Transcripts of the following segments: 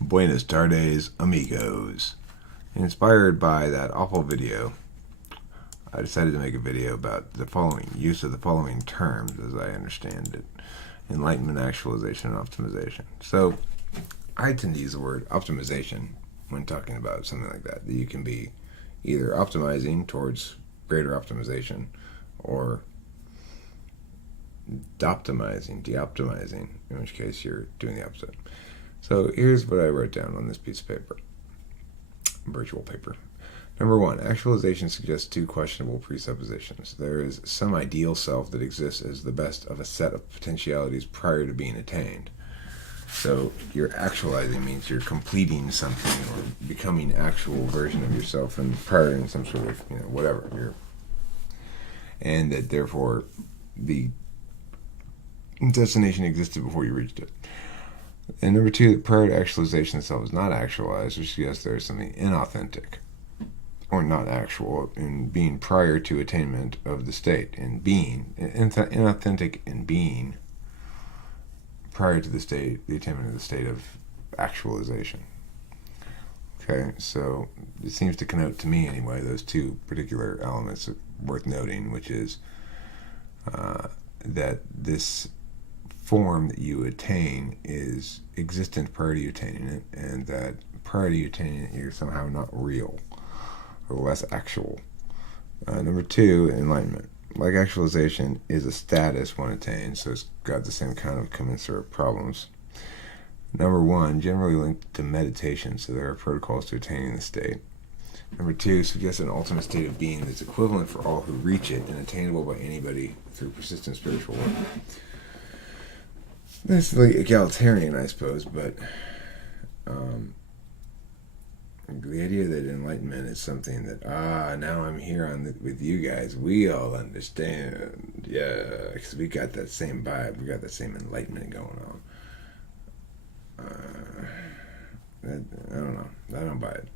Buenas tardes, amigos. Inspired by that awful video, I decided to make a video about the following use of the following terms as I understand it: enlightenment, actualization, and optimization. So I tend to use the word optimization when talking about something like that. That you can be either optimizing towards greater optimization or de-optimizing, in which case you're doing the opposite. So here's what I wrote down on this piece of paper, virtual paper. Number one, actualization suggests two questionable presuppositions. There is some ideal self that exists as the best of a set of potentialities prior to being attained. So you're actualizing means you're completing something or becoming actual version of yourself and prior in some sort of, whatever. And that therefore the destination existed before you reached it. And number two, that prior to actualization itself is not actualized, which suggests there is something inauthentic or not actual in being prior to attainment of the state, in being inauthentic in being prior to the attainment of the state of actualization. Okay, so it seems to connote to me anyway those two particular elements worth noting, which is that this form that you attain is existent prior to you attaining it, and that prior to you attaining it you're somehow not real or less actual. Number two, enlightenment. Like actualization is a status one attains, so it's got the same kind of commensurate problems. Number one, generally linked to meditation, so there are protocols to attaining the state. Number two, suggests an ultimate state of being that's equivalent for all who reach it and attainable by anybody through persistent spiritual work. That's like egalitarian, I suppose, but the idea that enlightenment is something that, now I'm here with you guys, we all understand, because we got that same vibe, we got that same enlightenment going on. I don't know, I don't buy it.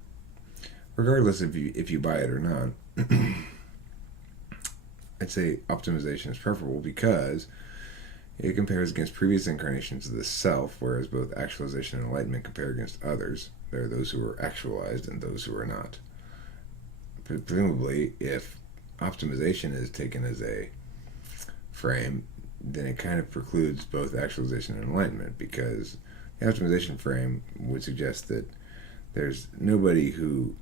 Regardless if you buy it or not, I'd say optimization is preferable because it compares against previous incarnations of the self, whereas both actualization and enlightenment compare against others. There are those who are actualized and those who are not. Presumably, if optimization is taken as a frame, then it kind of precludes both actualization and enlightenment, because the optimization frame would suggest that there's nobody who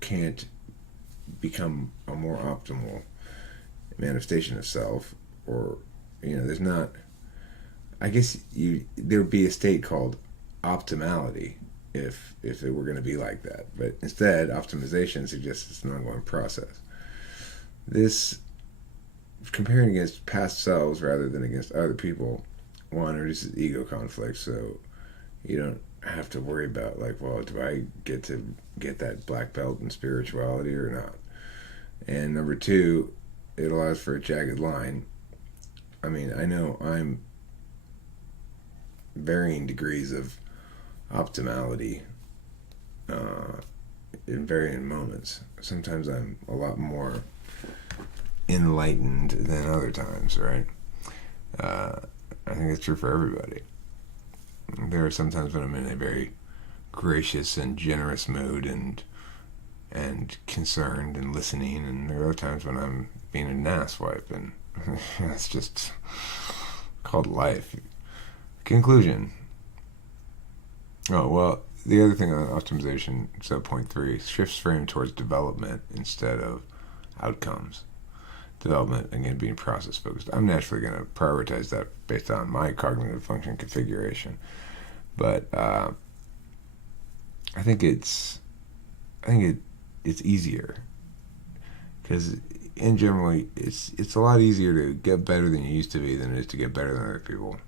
can't become a more optimal manifestation of self, or there's not. I guess there would be a state called optimality if it were going to be like that. But instead, optimization suggests it's an ongoing process. This, comparing against past selves rather than against other people, one, reduces ego conflict, so you don't have to worry about do I get to get that black belt in spirituality or not? And number two, it allows for a jagged line. I mean, I know I'm varying degrees of optimality in varying moments. Sometimes I'm a lot more enlightened than other times, right? I think it's true for everybody. There are sometimes when I'm in a very gracious and generous mood and concerned and listening, and there are other times when I'm being an asswipe, and that's just called life. Conclusion. Oh, well, the other thing on optimization, so point 3, shifts frame towards development instead of outcomes. Development, again, being process focused. I'm naturally going to prioritize that based on my cognitive function configuration. But I think it's easier, because in generally it's a lot easier to get better than you used to be than it is to get better than other people,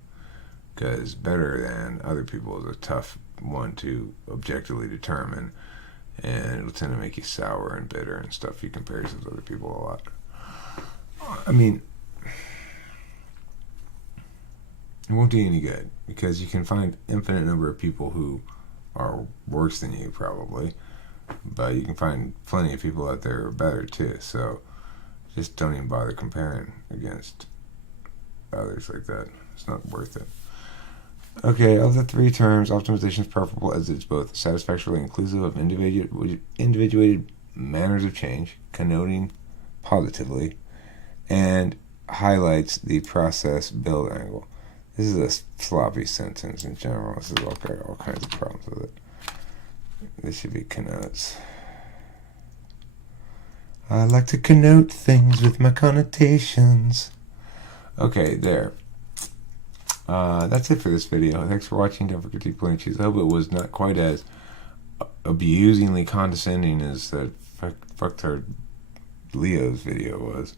because better than other people is a tough one to objectively determine, and it'll tend to make you sour and bitter and stuff. You compare yourself to other people a lot. I mean, it won't do you any good, because you can find infinite number of people who are worse than you probably, but you can find plenty of people out there who are better too. So just don't even bother comparing against others like that. It's not worth it. Okay, of the three terms, optimization is preferable as it's both satisfactorily inclusive of individuated manners of change, connoting positively, and highlights the process build angle. This is a sloppy sentence in general. This is all kinds of problems with it. This should be connotes. I like to connote things with my connotations. Okay, there. That's it for this video. Thanks for watching. Don't forget to keep playing cheese. I hope it was not quite as abusingly condescending as that fucktard Leo's video was.